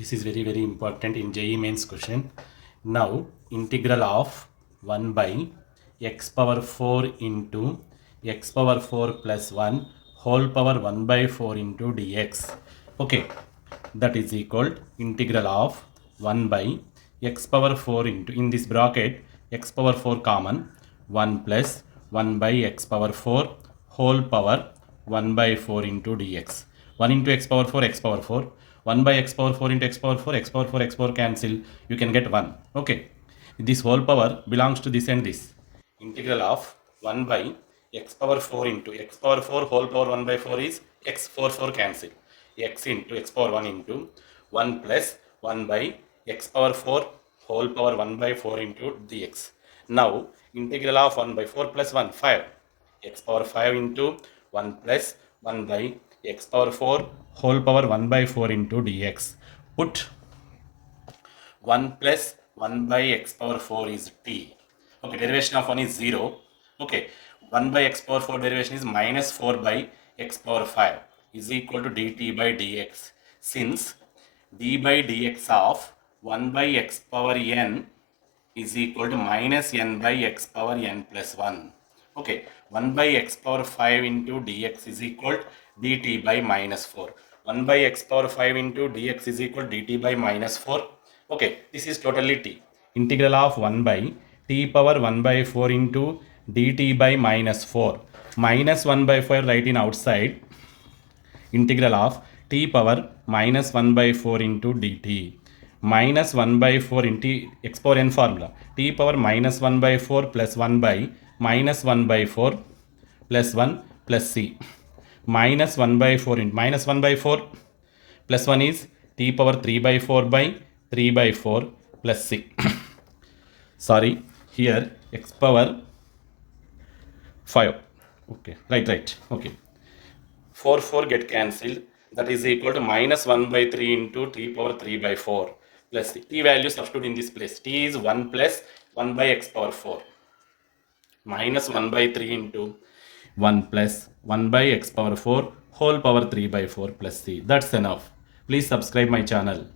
This is very important in JEE mains question. Now integral of 1 by x power 4 into x power 4 plus 1 whole power 1 by 4 into dx. Okay, that is equal integral of 1 by x power 4 into, in this bracket, x power 4 common, 1 plus 1 by x power 4 whole power 1 by 4 into dx. 1 into x power 4, x power 4. 1 by x power 4 into x power 4, x power 4, x power cancel. You can get 1. Okay. This whole power belongs to this and this. Integral of 1 by x power 4 into x power 4 whole power 1 by 4 is x 4 cancel. X into x power 1 into 1 plus 1 by x power 4 whole power 1 by 4 into dx. Now integral of 1 by 4 plus 1, 5. X power 5 into 1 plus 1 by x power 4 whole power 1 by 4 into dx. Put 1 plus 1 by x power 4 is t. Okay, derivation of 1 is 0. Okay, 1 by x power 4 derivation is minus 4 by x power 5 is equal to dt by dx. Since d by dx of 1 by x power n is equal to minus n by x power n plus 1. Okay, 1 by x power 5 into dx is equal to dt by minus 4. 1 by x power 5 into dx is equal to dt by minus 4. Okay, this is totally t. Integral of 1 by t power 1 by 4 into dt by minus 4. Minus 1 by 4 right in outside. Integral of t power minus 1 by 4 into dt. Minus 1 by 4 into x power n formula. T power minus 1 by 4 plus 1 by minus 1 by 4 plus 1 plus c. Minus 1 by 4 into minus 1 by 4 plus 1 is t power 3 by 4 by 3 by 4 plus c. Sorry, here x power 5. Okay, right. Okay. 4 get cancelled. That is equal to minus 1 by 3 into t power 3 by 4 plus c. T value substitute in this place. T is 1 plus 1 by x power 4. Minus 1 by 3 into 1 plus 1 by x power 4 whole power 3 by 4 plus c. That's enough. Please subscribe my channel.